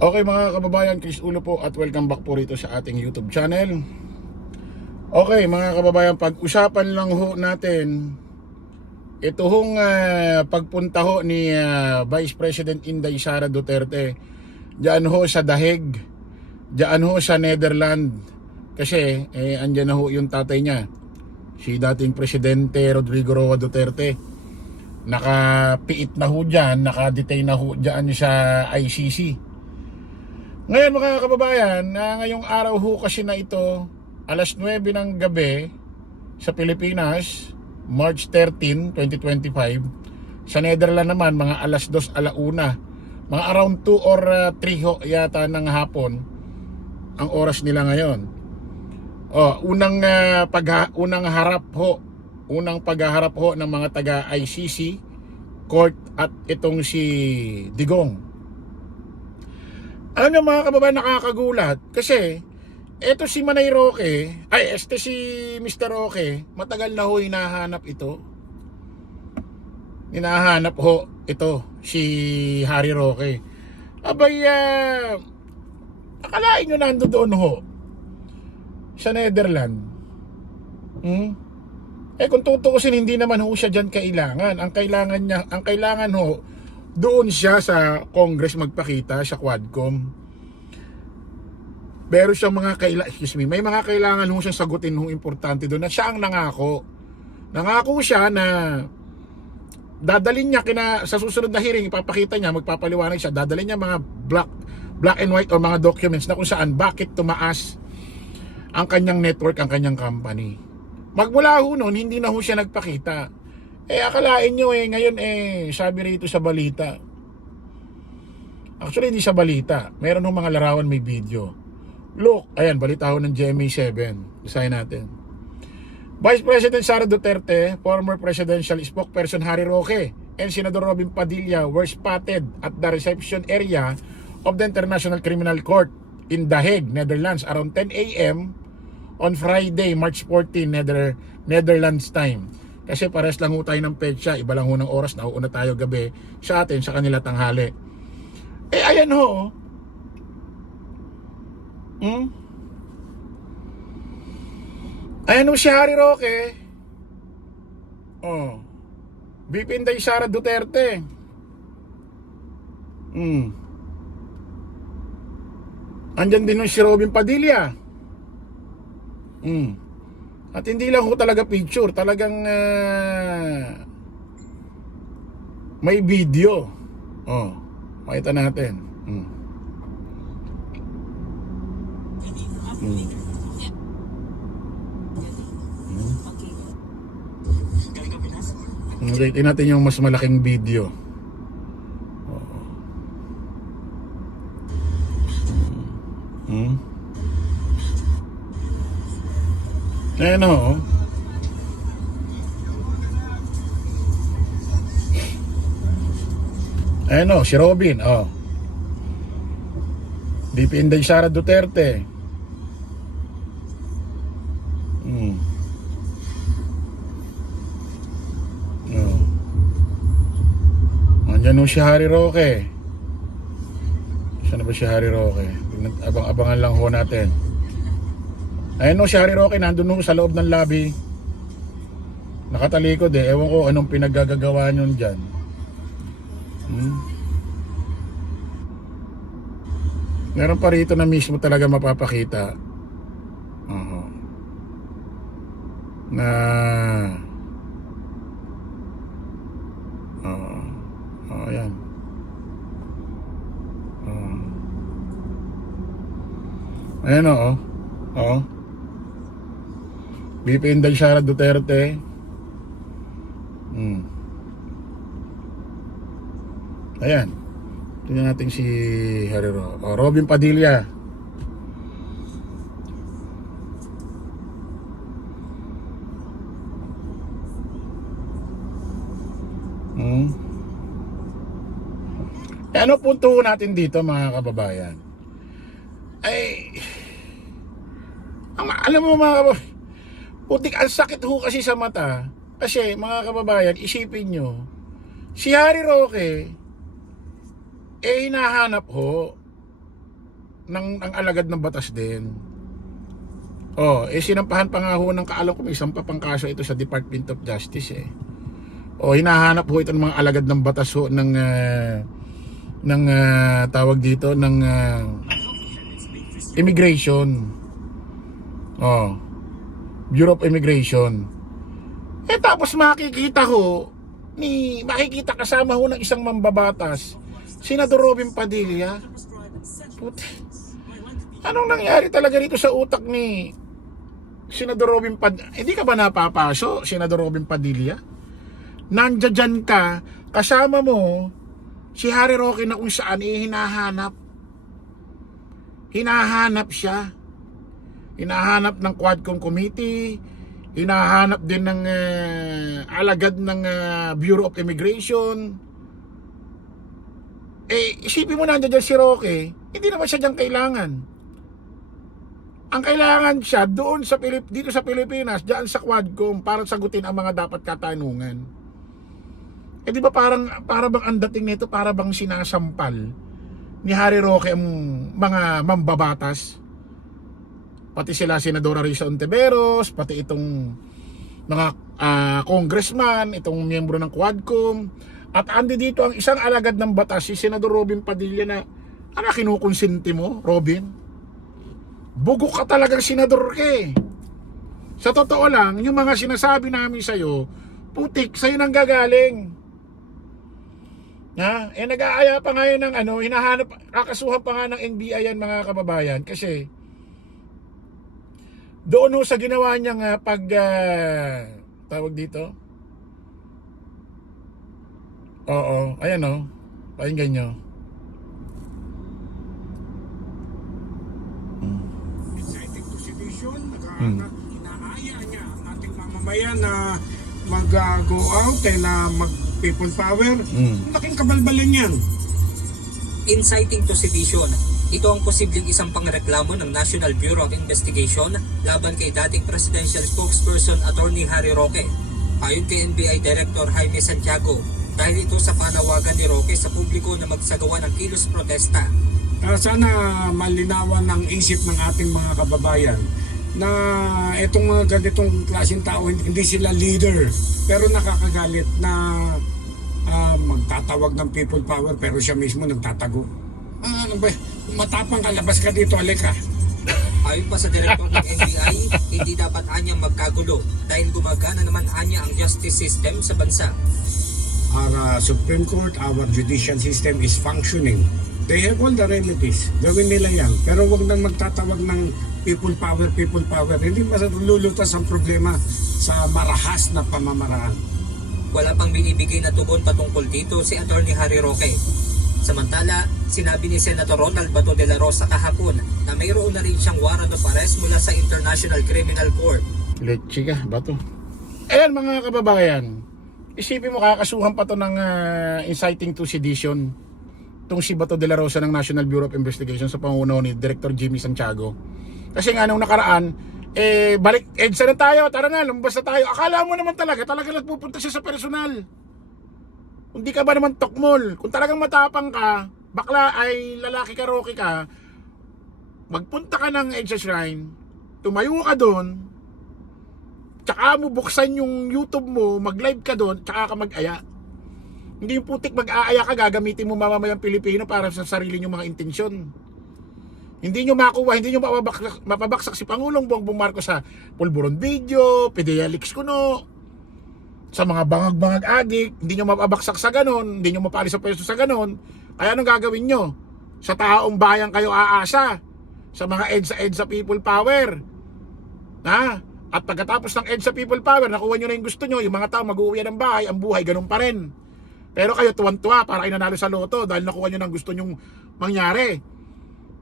Okay mga kababayan, Chris Ulo po at welcome back po rito sa ating YouTube channel. Okay mga kababayan, pag-usapan lang ho natin ito hong pagpunta ho ni Vice President Inday Sara Duterte diyan ho sa Daheg, diyan ho sa Netherlands. Kasi andyan na ho yung tatay niya, si dating Presidente Rodrigo Roa Duterte. Nakapiit na ho dyan, nakadetain na ho dyan sa ICC. Ngayon mga kababayan, ngayong araw ho kasi na ito, alas 9 ng gabi sa Pilipinas, March 13, 2025. Sa Netherlands naman, mga alas 2 alauna. Mga around 2 or 3 ho yata ng hapon ang oras nila ngayon. Unang paghaharap ho ng mga taga ICC court at itong si Digong. Alam niyo mga kababayan, nakakagulat kasi eto si Manay Roque, si Mr. Roque, matagal na ho hinahanap ito. Hinahanap ho ito si Harry Roque. Abay, akalain nyo nandoon ho sa Netherlands. Kung tutuusin, hindi naman ho siya dyan kailangan. Ang kailangan ho, doon siya sa Congress magpakita sa Quadcom. Pero siya may mga kailangan ho siyang sagutin ho importante doon. At siya ang nangako. Nangako siya na dadalhin niya sa susunod na hearing, ipapakita niya, magpapaliwanag siya, dadalhin niya mga black and white o mga documents na kung saan bakit tumaas ang kanyang network, ang kanyang company. Magmula ho noon, hindi na ho siya nagpakita. Akalain nyo ngayon sabi rito sa balita. Actually, hindi sa balita. Meron ng mga larawan, may video. Look, ayan, balita ho ng GMA7. Basahin natin. Vice President Sara Duterte, former presidential spokesperson Harry Roque, and Senador Robin Padilla were spotted at the reception area of the International Criminal Court in The Hague, Netherlands, around 10 a.m. on Friday, March 14, Netherlands time. Kasi pares lang ho tayo ng petsa, iba lang ho ng oras, nauuna tayo gabi sa atin, sa kanila tanghali. Ayan ho. Ayan ho si Harry Roque. VP Inday Sara Duterte. Andyan din ho si Robin Padilla. At hindi lang ho talaga picture, talagang may video. Makita natin. Tingnan natin yung mas malaking video. Ayan o. Ayan o, si Robin. VP Inday Sara Duterte. Andyan o si Harry Roque. Saan na ba si Harry Roque? Abang-abangan lang ho natin. Ayun o si Harry Roque, nandun ho sa loob ng lobby. Nakatalikod ewan ko anong pinaggagawa nyo dyan. Meron pa rito na mismo talaga mapapakita. Na ayan. Ayan o. VP Inday Sara Duterte. Ayan. Tingnan natin si Harry Roque. Robin Padilla. Ano punto natin dito mga kababayan? Alam mo mga kababayan, putik, ang sakit ho kasi sa mata. Kasi mga kababayan, isipin nyo, si Harry Roque hinahanap ho ang alagad ng batas din. Oh, sinampahan pa nga ho ng kaalam ko may isang pa pang kaso ito sa Department of Justice eh. Oh, hinahanap ho ito ng mga alagad ng batas ho ng tawag dito ng immigration. Oh, Bureau of Immigration. Tapos makikita kasama ho ng isang mambabatas, Senador Robin Padilla. Puti. Anong nangyari talaga dito sa utak ni Senador Robin Padilla? Hindi ka ba napapaso, Senador Robin Padilla? Nandiyan ka, kasama mo si Harry Roque na kung saan hinahanap. Hinahanap siya. Hinahanap ng Quadcom Committee, hinahanap din ng alagad ng Bureau of Immigration. Isipin mo nandiyan si Roque, hindi naman siya dyan kailangan. Ang kailangan siya doon sa dito sa Pilipinas, diyan sa Quadcom para sagutin ang mga dapat katanungan. Di ba para bang ang dating nito, para bang sinasampal ni Harry Roque ang mga mambabatas? Pati sila Senadora Risa Ontiveros, pati itong mga congressman, itong miyembro ng Quadcom. At andi dito ang isang alagad ng batas, si Senador Robin Padilla na, kinukonsinti mo, Robin? Bugok ka talagang senador ka eh. Sa totoo lang, yung mga sinasabi namin sa'yo, putik, sa'yo nang gagaling. Nag-aaya pa ngayon ng hinahanap, kakasuhan pa nga ng NBI yan mga kababayan. Kasi, doon sa ginawa niyang tawag dito. Oo, ayan pakinggan nyo. Inciting to sedition, inaaya niya ang ating mamamayan na mag-go out na mag-people power. Laking kabalbalan yan. Inciting to sedition. Ito ang posibleng isang pangreklamo ng National Bureau of Investigation laban kay dating Presidential Spokesperson Attorney Harry Roque. Ayon kay NBI Director Jaime Santiago, dahil ito sa panawagan ni Roque sa publiko na magsagawa ng kilos protesta. Sana malinawan ng isip ng ating mga kababayan na itong mga ganitong klaseng tao, hindi sila leader pero nakakagalit na magtatawag ng people power pero siya mismo nagtatago. Ano ba? Matapang ka, labas ka dito, alika. Ayon pa sa direktor ng NBI, hindi dapat anyang magkagulo dahil gumagana naman anya ang justice system sa bansa. Our Supreme Court, our judicial system is functioning. They have all the remedies. Gawin nila yan. Pero wag nang magtatawag ng people power, people power. Hindi malulutas ang problema sa marahas na pamamaraan. Wala pang binibigay na tugon patungkol dito si Attorney Harry Roque. Samantala, sinabi ni Senator Ronald Bato de la Rosa kahapon na mayroon na rin siyang warrant of arrest mula sa International Criminal Court. Leche ka, Bato. Ayan mga kababayan, isipin mo kakasuhan pa to ng inciting to sedition itong si Bato de la Rosa ng National Bureau of Investigation sa pangunawa ni Director Jimmy Santiago. Kasi nga nung nakaraan, balik, EDSA na tayo, tara na, lumabas na tayo. Akala mo naman talaga nagpupunta siya sa personal. Hindi ka ba naman tokmol? Kung talagang matapang ka, bakla ay lalaki ka, Rocky ka, magpunta ka ng EDSA Shrine, tumayo ka doon, tsaka mo buksan yung YouTube mo, mag-live ka doon, tsaka ka mag-aya. Hindi yung putik mag-aaya ka, gagamitin mo mamamayang Pilipino para sa sarili nyo mga intensyon. Hindi nyo makuha, hindi nyo mapabaksak si Pangulong Bongbong Marcos sa pulburon video, Pedialix kuno, sa mga bangag-bangag adik, hindi nyo mapabaksak sa ganon, hindi nyo mapalis sa pwesto sa ganon. Kaya anong gagawin nyo? Sa taong bayan kayo aasa, sa mga EDSA people power. At pagkatapos ng EDSA people power, nakuha nyo na yung gusto nyo, yung mga tao mag-uuwi ng bahay, ang buhay ganun pa rin. Pero kayo tuwan-tuwa para kayo nanalo sa loto dahil nakuha nyo ng gusto nyong mangyari.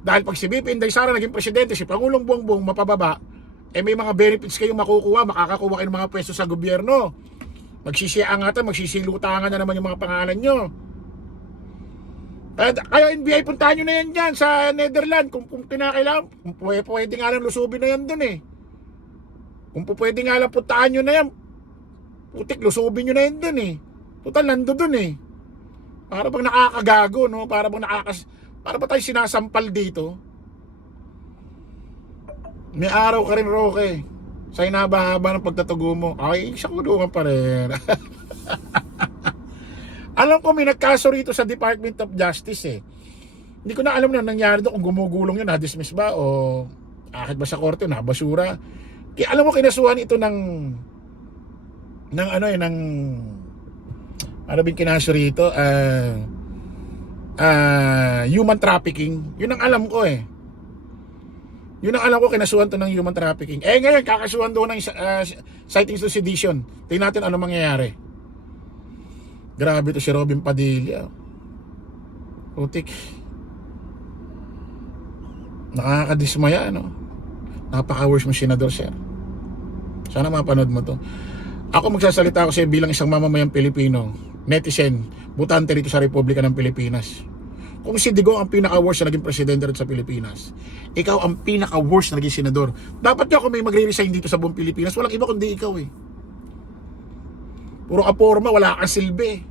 Dahil pag si BP Inday Sara naging presidente, si Pangulong Bongbong mapababa, may mga benefits kayong makukuha, makakakuha kayo ng mga pwesto sa gobyerno. Magsisiangatan, magsisilutangan na naman yung mga pangalan nyo. Kaya NBI, puntahan nyo na yan dyan sa Netherlands kung kinakailangan. Kung pwede nga lang lusubin na yan dun eh. Kung pwede nga lang puntahan nyo na yan, putik, lusubin nyo na yan dun eh. Total, nando dun eh. Para bang nakakagago, no? Para ba tayo sinasampal dito? May araw ka rin, Roque. Sa inaba-haba ng pagtatugo mo, ay, sa kulungan pa rin. Alam ko may nagkaso rito sa Department of Justice eh. Hindi ko na alam na nangyari doon, kung gumugulong yun, na-dismiss ba o akit ba sa korte, nabasura. Kaya alam mo, kinasuhan ito ng ano bing kinaso rito? Human trafficking. Yun ang alam ko eh. Yun ang alam ko, kinasuhan to ng human trafficking. Eh ngayon, kakasuhan doon ng citing to sedition. Tingnan natin ano mangyayari. Grabe to si Robin Padilla. Putik. Nakakadismaya, no? Napaka-worst mo, senador, sir. Sana mapanood mo to. Ako magsasalita ako sa bilang isang mamamayang Pilipino, netizen, butante rito sa Republika ng Pilipinas. Kung si Digong ang pinaka-worst na naging presidente rin sa Pilipinas, ikaw ang pinaka-worst na naging senador. Dapat ka kung may magre-resign dito sa buong Pilipinas, walang iba kundi ikaw eh. Puro ka porma, wala kang silbi.